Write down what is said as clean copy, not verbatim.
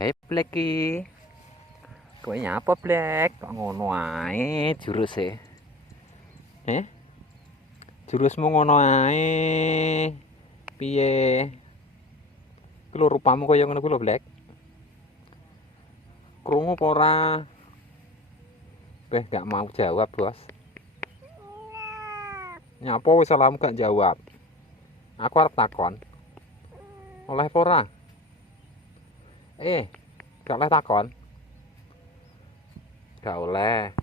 Hei Blacki, kowe nyapa Black? Kok ngono ae juruse? Heh? Jurusmu ngono ae. Piye? Ku lho rupamu kaya ngono ku lho Black. Krungu apa ora? Gak mau jawab, Bos. Nyapa wis salam gak jawab? Aku arep takon. Oleh apa ora? Gak oleh takon? Gak oleh.